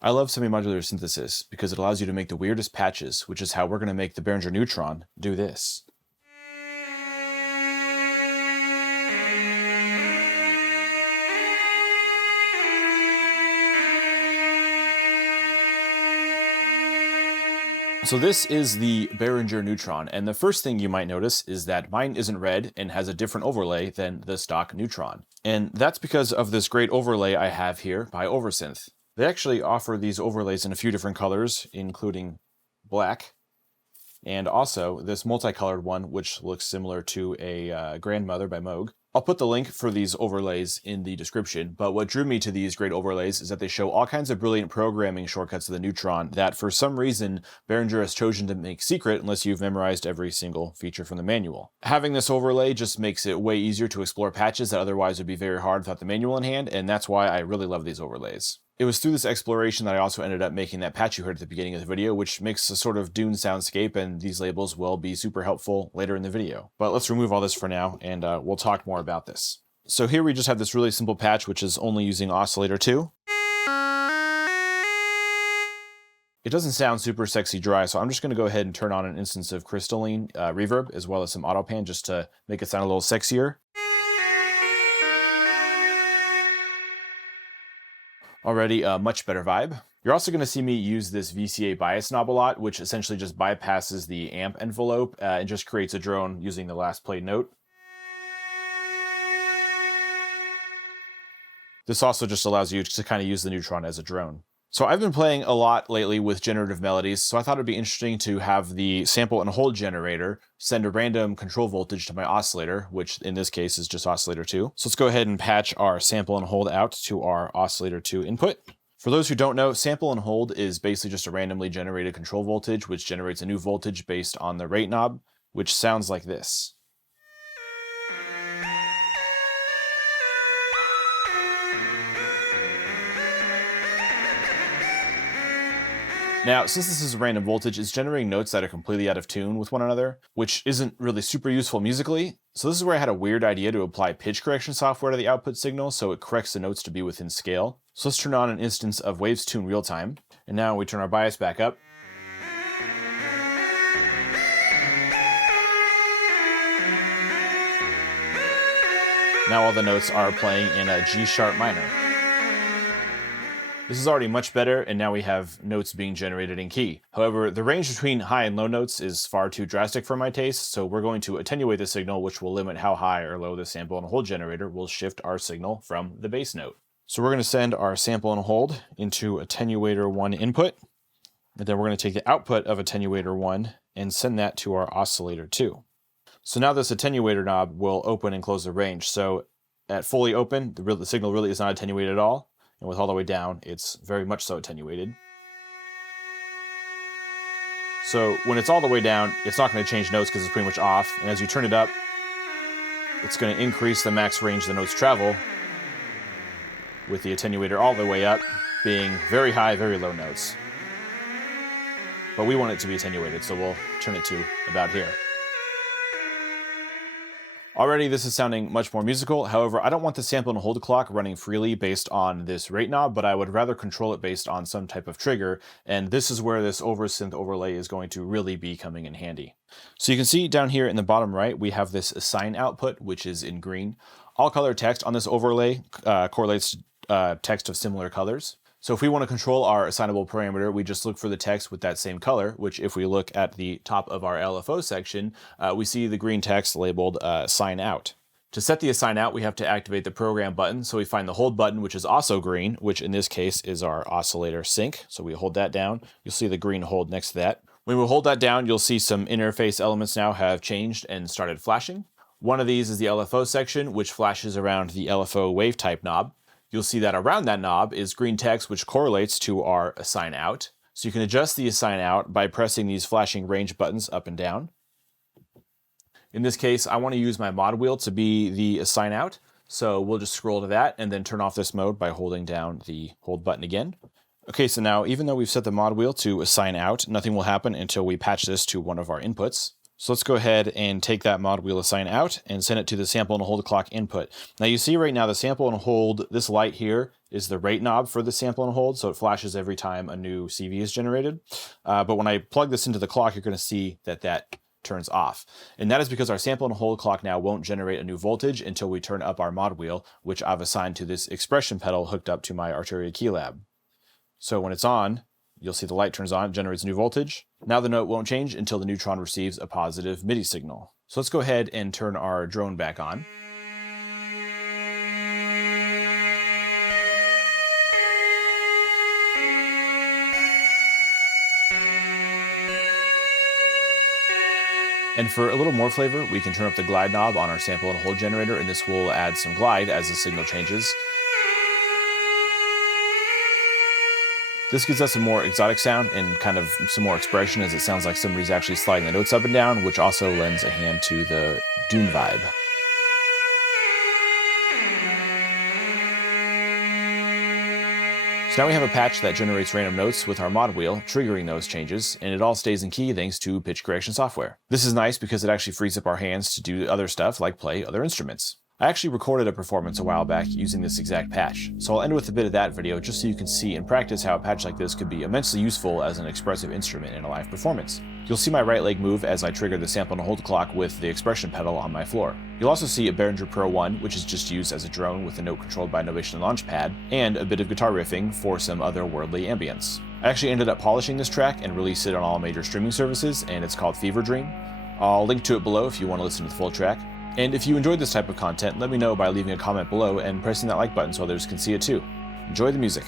I love semi-modular synthesis because it allows you to make the weirdest patches, which is how we're going to make the Behringer Neutron do this. So this is the Behringer Neutron, and the first thing you might notice is that mine isn't red and has a different overlay than the stock Neutron. And that's because of this great overlay I have here by Oversynth. They actually offer these overlays in a few different colors, including black, and also this multicolored one, which looks similar to a Grandmother by Moog. I'll put the link for these overlays in the description, but what drew me to these great overlays is that they show all kinds of brilliant programming shortcuts to the Neutron that for some reason Behringer has chosen to make secret unless you've memorized every single feature from the manual. Having this overlay just makes it way easier to explore patches that otherwise would be very hard without the manual in hand, and that's why I really love these overlays. It was through this exploration that I also ended up making that patch you heard at the beginning of the video, which makes a sort of Dune soundscape, and these labels will be super helpful later in the video. But let's remove all this for now, and we'll talk more about this. So here we just have this really simple patch, which is only using oscillator 2. It doesn't sound super sexy dry, so I'm just going to go ahead and turn on an instance of Crystalline reverb, as well as some autopan, just to make it sound a little sexier. Already a much better vibe. You're also going to see me use this VCA bias knob a lot, which essentially just bypasses the amp envelope and just creates a drone using the last played note. This also just allows you to kind of use the Neutron as a drone. So I've been playing a lot lately with generative melodies, so I thought it'd be interesting to have the sample and hold generator send a random control voltage to my oscillator, which in this case is just oscillator 2. So let's go ahead and patch our sample and hold out to our oscillator 2 input. For those who don't know, sample and hold is basically just a randomly generated control voltage, which generates a new voltage based on the rate knob, which sounds like this. Now, since this is a random voltage, it's generating notes that are completely out of tune with one another, which isn't really super useful musically. So this is where I had a weird idea to apply pitch correction software to the output signal so it corrects the notes to be within scale. So let's turn on an instance of Waves Tune Real Time. And now we turn our bias back up. Now all the notes are playing in a G sharp minor. This is already much better, and now we have notes being generated in key. However, the range between high and low notes is far too drastic for my taste, so we're going to attenuate the signal, which will limit how high or low the sample and hold generator will shift our signal from the bass note. So we're going to send our sample and hold into attenuator 1 input, and then we're going to take the output of attenuator 1 and send that to our oscillator 2. So now this attenuator knob will open and close the range. So at fully open, the signal really is not attenuated at all. And with all the way down, it's very much so attenuated. So when it's all the way down, it's not going to change notes because it's pretty much off. And as you turn it up, it's going to increase the max range the notes travel, with the attenuator all the way up being very high, very low notes. But we want it to be attenuated, so we'll turn it to about here. Already this is sounding much more musical. However, I don't want the sample and hold clock running freely based on this rate knob, but I would rather control it based on some type of trigger, and this is where this Oversynth overlay is going to really be coming in handy. So you can see down here in the bottom right, we have this assign output, which is in green. All color text on this overlay correlates to text of similar colors. So if we want to control our assignable parameter, we just look for the text with that same color, which if we look at the top of our LFO section, we see the green text labeled assign out. To set the assign out, we have to activate the program button. So we find the hold button, which is also green, which in this case is our oscillator sync. So we hold that down. You'll see the green hold next to that. When we hold that down, you'll see some interface elements now have changed and started flashing. One of these is the LFO section, which flashes around the LFO wave type knob. You'll see that around that knob is green text, which correlates to our assign out. So you can adjust the assign out by pressing these flashing range buttons up and down. In this case, I want to use my mod wheel to be the assign out. So we'll just scroll to that and then turn off this mode by holding down the hold button again. Okay, so now even though we've set the mod wheel to assign out, nothing will happen until we patch this to one of our inputs. So let's go ahead and take that mod wheel assign out and send it to the sample and hold clock input. Now you see right now the sample and hold, this light here is the rate knob for the sample and hold, so it flashes every time a new CV is generated. But when I plug this into the clock, you're going to see that that turns off. And that is because our sample and hold clock now won't generate a new voltage until we turn up our mod wheel, which I've assigned to this expression pedal hooked up to my Arturia Keylab. So when it's on, you'll see the light turns on, it generates new voltage. Now the note won't change until the Neutron receives a positive MIDI signal. So let's go ahead and turn our drone back on. And for a little more flavor, we can turn up the glide knob on our sample and hold generator, and this will add some glide as the signal changes. This gives us a more exotic sound and kind of some more expression, as it sounds like somebody's actually sliding the notes up and down, which also lends a hand to the Dune vibe. So now we have a patch that generates random notes with our mod wheel, triggering those changes, and it all stays in key thanks to pitch correction software. This is nice because it actually frees up our hands to do other stuff like play other instruments. I actually recorded a performance a while back using this exact patch, so I'll end with a bit of that video just so you can see in practice how a patch like this could be immensely useful as an expressive instrument in a live performance. You'll see my right leg move as I trigger the sample and hold clock with the expression pedal on my floor. You'll also see a Behringer Pro 1, which is just used as a drone with a note controlled by Novation Launchpad, and a bit of guitar riffing for some otherworldly ambience. I actually ended up polishing this track and released it on all major streaming services, and it's called Fever Dream. I'll link to it below if you want to listen to the full track. And if you enjoyed this type of content, let me know by leaving a comment below and pressing that like button so others can see it too. Enjoy the music.